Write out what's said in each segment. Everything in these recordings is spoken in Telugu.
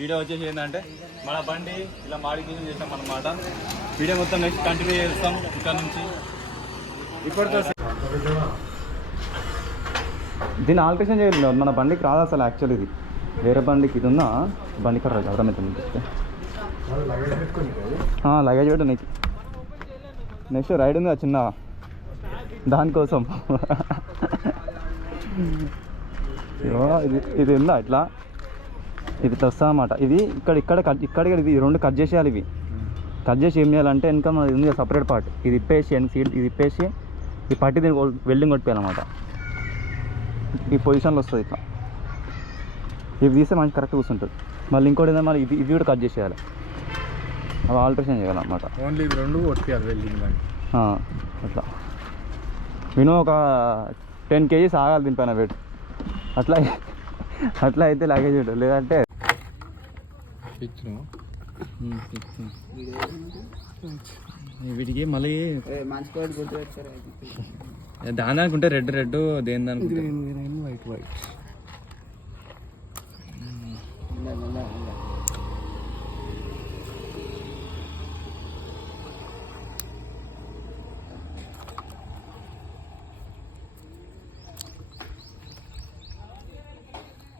వీడియో వచ్చేసి ఏంటంటే మన బండి ఇలా మాడిఫికేషన్ చేస్తాం అన్నమాట. వీడియో మొత్తం నెక్స్ట్ కంటిన్యూ చేస్తాం ఇక్కడ నుంచి. ఇప్పటితో దీన్ని ఆల్ట్రేషన్ చేయలేదు, మన బండికి రాదు అసలు. యాక్చువల్ ఇది వేరే బండికి, ఇది ఉన్నా బండికి రాదు. ఎవరైతే లగేజ్ పెట్టు నీకు. నెక్స్ట్ రైడ్ ఉంది చిన్న, దానికోసం ఇది ఉందా ఇట్లా, ఇది వస్తా అన్నమాట. ఇది ఇక్కడ ఇది రెండు కట్ చేసేయాలి. ఇవి కట్ చేసి ఏం చేయాలంటే వెనక ఇది ఉంది సపరేట్ పార్ట్, ఇది ఇప్పేసి సీట్ ఇది ఇప్పేసి ఈ పట్టి దీనికి వెల్డింగ్ కొట్టిపోయాలన్నమాట. ఈ పొజిషన్లో వస్తుంది ఇట్లా. ఇవి తీస్తే మంచి కరెక్ట్ కూర్చుంటుంది. మళ్ళీ ఇంకోటి ఏంటంటే మళ్ళీ ఇది కూడా కట్ చేసేయాలి, అవి ఆల్ట్రేషన్ చేయాలన్నమాట. ఓన్లీ ఇవి రెండు కొట్టియాలి వెల్డింగ్ అట్లా. నేను ఒక 10 kgs ఆగాలి దీనిపైన వెయిట్. అట్లా అయితే లగేజ్ ఉంటుంది, లేదంటే వీటికి మళ్ళీ దాని అనుకుంటే రెడ్ దేని దానికి వైట్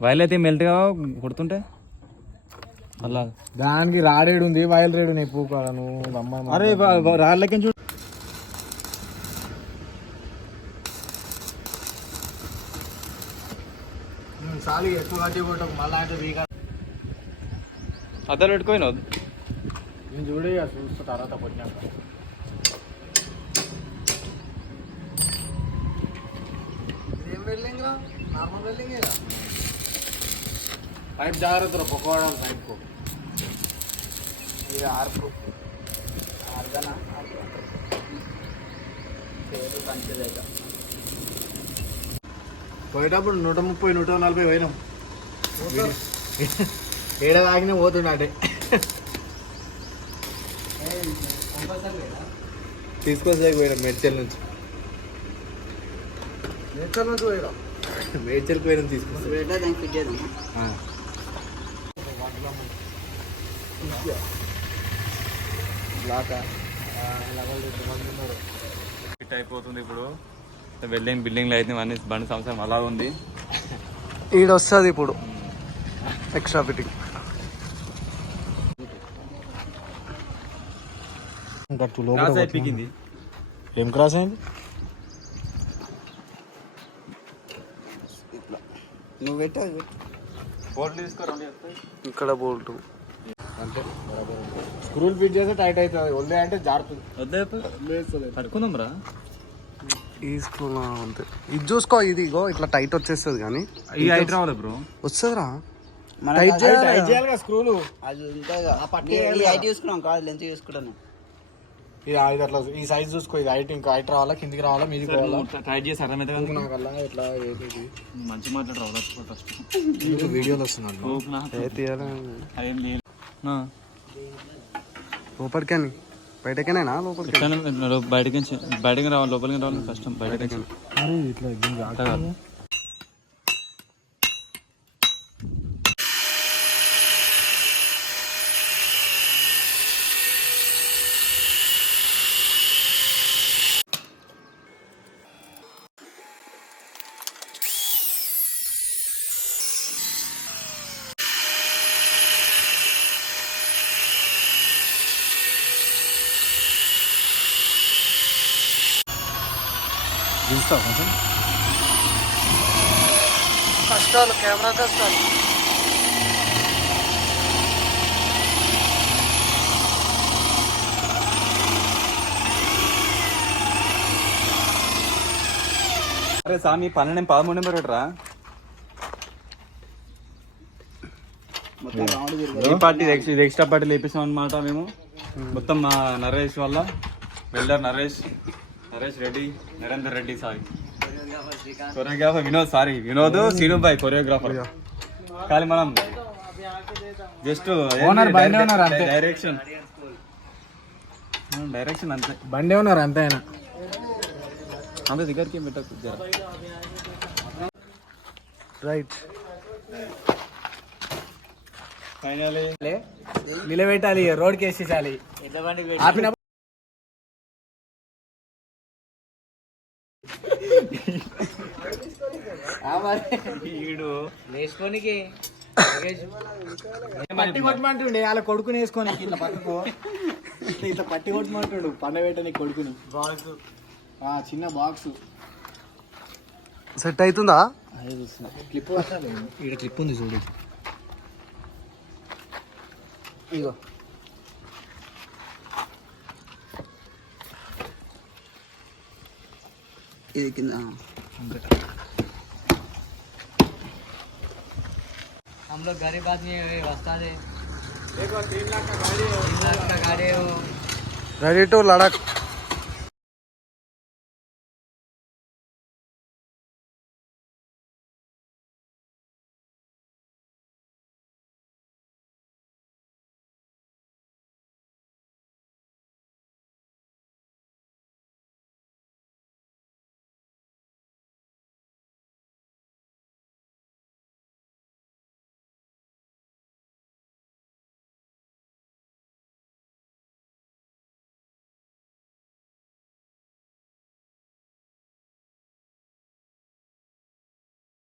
వైర్లు అయితే మెల్ట్గా కొడుతుంటే అలా దానికి రాడేడు ఉంది, వైల్ రేడు నేను పూకాల నువ్వు అమ్మ. అరే రాళ్ళకి చూడు, అద్దరు పెట్టుకోయినావు. నేను చూడే చూస్తా తర్వాత పొట్టినాక. పైప్ జాగ్రత్త పొక్కవాడాలి పైప్కు. ఇది ఆర్పు పోయేటప్పుడు 130, 140 పోయినాం. ఏడ తాగినా పోతుండే తీసుకొచ్చేకపోయినాం. మేడ్చల్ నుంచి పోయినాం, మేడ్చల్కి పోయినాం తీసుకొచ్చి. ఫిట్ అయిపోతుంది ఇప్పుడు. బిల్డింగ్లో అయితే అన్ని బండి సంవత్సరం అలా ఉంది. ఈడ వస్తుంది ఇప్పుడు ఎక్స్ట్రా ఫిట్టింగ్. ఏం క్రాస్ అయింది? నువ్వు పెట్టావు బోల్ట్ తీసుకోరండి. ఇక్కడ బోల్ట్ అంటే స్క్రూలు ఫిట్ చేస్తే టైట్ అవుతుంది, వద్దే అంటే జారుతుంది. పట్టుకుందాం రా ఈ స్క్రూ అంతే. ఇది చూసుకో, ఇది ఇగో ఇట్లా టైట్ వచ్చేస్తుంది. కానీ ఈ హైట్ రావాలి బ్రో, వస్తుంది రా. టైట్ చేయాలి స్క్రూలు. హైట్ చూసుకున్నాం కాదు, లెంత్ చూసుకుంటాను. ఇది అట్లా ఈ సైజ్ చూసుకో. ఇది హైట్ ఇంకా హైట్ రావాలా, కిందికి రావాలా, మీదికి రావాలా. టైట్ చేసి అర్థమైతే నాకల్లా ఇట్లా మంచి మాట్లాడరు ఫస్ట్. వీడియోలు వస్తున్నాను లోపలికని బయటకేనా లోపలికి బయటకి రావాలి, లోపలికి రావాలి కష్టం. బయటకి ఇట్లా కొంచెం కష్టాలు, కెమెరా కష్టాలు. అరే సామి 12, 13 నెంబర్ పెట్టరా. ఈ పార్టీ ఎక్స్ట్రా పార్టీ లేపిస్తాం అనమాట మేము మొత్తం. మా నరేష్ వల్ల, వెల్డర్ నరేష్ రెడ్డి, నరేందర్ రెడ్డి, కొరియోగ్రాఫర్ వినోద్ శ్రీనుబాయ్ కొరియోగ్రాఫర్. కానీ మనం జస్ట్ డైరెక్షన్ అంతే. బండి ఉన్నారు అంతే. అయినా అంత దగ్గరికి ఏం పెట్టకు. రైట్ ఫైనలీ నిలబెట్టాలి రోడ్కి వేసేసాలి ఆపిన వేసుకోనికి పట్టి కొట్టమంటుండే వాళ్ళ కొడుకుని వేసుకొని ఇట్లా పట్టుకో ఇట్లా పట్టి కొట్టమంటుండు పండబెట్ట నీ కొడుకుని బాక్స్ చిన్న బాక్స్ సెట్ అవుతుందా? క్లిప్ ఇక్కడ క్లిప్ ఉంది చూడు ఇగో ఇది కింద हम लोग गरीब आदमी है रास्ता दे देखो 3 लाख का गाड़ी है 3 लाख का गाड़ी है वो రెడీ టు లడక్.